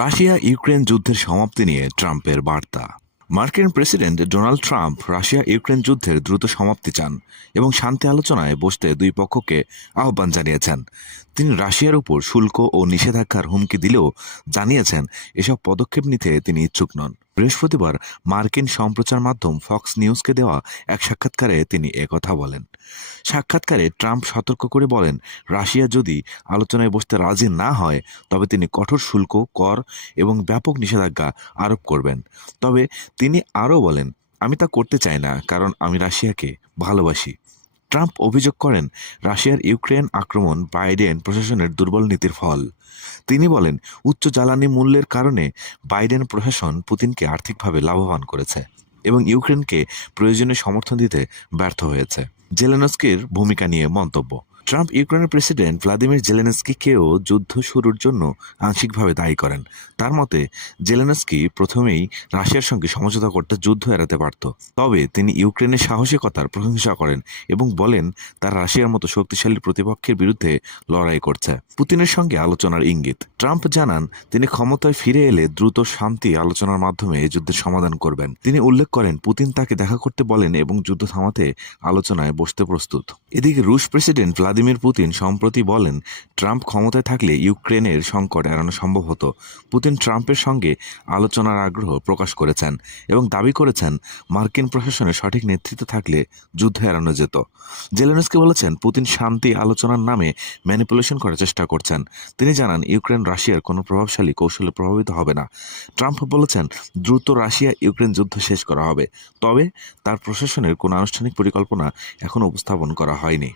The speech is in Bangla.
রাশিয়া ইউক্রেন যুদ্ধের সমাপ্তি নিয়ে ট্রাম্পের বার্তা। মার্কিন president Donald Trump Russia Ukraine যুদ্ধের দ্রুত সমাপ্তি চান এবং শান্তি আলোচনায় বসতে দুই পক্ষকে আহ্বান জানিয়েছেন। তিনি রাশিয়ার উপর শুল্ক ও নিষেধাজ্ঞার হুমকি দিলেও জানিয়েছেন, এসব পদক্ষেপ নিতে তিনি ইচ্ছুক নন। বৃহস্পতিবার মার্কিন সম্প্রচার মাধ্যম ফক্স নিউজকে দেওয়া এক সাক্ষাৎকারে তিনি একথা বলেন। সাক্ষাৎকারে ট্রাম্প সতর্ক করে বলেন, রাশিয়া যদি আলোচনায় বসতে রাজি না হয়, তবে তিনি কঠোর শুল্ক, কর এবং ব্যাপক নিষেধাজ্ঞা আরোপ করবেন। তবে তিনি আরও বলেন, আমি তা করতে চাই না, কারণ আমি রাশিয়াকে ভালোবাসি। ট্রাম্প অভিযোগ করেন, রাশিয়ার ইউক্রেন আক্রমণ বাইডেন প্রশাসনের দুর্বল নীতির ফল। তিনি বলেন, উচ্চ জ্বালানি মূল্যের কারণে বাইডেন প্রশাসন পুতিনকে আর্থিকভাবে লাভবান করেছে এবং ইউক্রেনকে প্রয়োজনীয় সমর্থন দিতে ব্যর্থ হয়েছে। জেলেনস্কির ভূমিকা নিয়ে মন্তব্য। ট্রাম্প ইউক্রেনের প্রেসিডেন্ট ভ্লাদিমির জেলেনস্কিকেও যুদ্ধ শুরুর জন্য আংশিকভাবে দায়ী করেন। তার মতে, জেলেনস্কি প্রথমেই রাশিয়ার সঙ্গে সমঝোতা করতে যুদ্ধ এড়াতে পারত। তবে তিনি ইউক্রেনের সাহসিকতার প্রশংসা করেন এবং বলেন, তার রাশিয়ার মতো শক্তিশালী প্রতিপক্ষের বিরুদ্ধে লড়াই করছে। পুতিনের সঙ্গে আলোচনার ইঙ্গিত। ট্রাম্প জানান, তিনি ক্ষমতায় ফিরে এলে দ্রুত শান্তি আলোচনার মাধ্যমে যুদ্ধের সমাধান করবেন। তিনি উল্লেখ করেন, পুতিন তাকে দেখা করতে বলেন এবং যুদ্ধ থামাতে আলোচনায় বসতে প্রস্তুত। এদিকে রুশ প্রেসিডেন্ট ভ্লাদিমির পুতিন সম্প্রতি বলেন, ট্রাম্প ক্ষমতায় থাকলে ইউক্রেনের সংকট এড়ানো সম্ভব হতো। পুতিন ট্রাম্পের সঙ্গে আলোচনার আগ্রহ প্রকাশ করেছেন এবং দাবি করেছেন, মার্কিন প্রশাসনের সঠিক নেতৃত্ব থাকলে যুদ্ধ এড়ানো যেত। জেলেনস্কি বলেছেন, পুতিন শান্তি আলোচনার নামে ম্যানিপুলেশন করার চেষ্টা করছেন। তিনি জানান, ইউক্রেন রাশিয়ার কোনো প্রভাবশালী কৌশলে প্রভাবিত হবে না। ট্রাম্প বলেছেন, দ্রুত রাশিয়া ইউক্রেন যুদ্ধ শেষ করা হবে। তবে তার প্রশাসনের কোনো আনুষ্ঠানিক পরিকল্পনা এখনও উপস্থাপন করা হয়নি।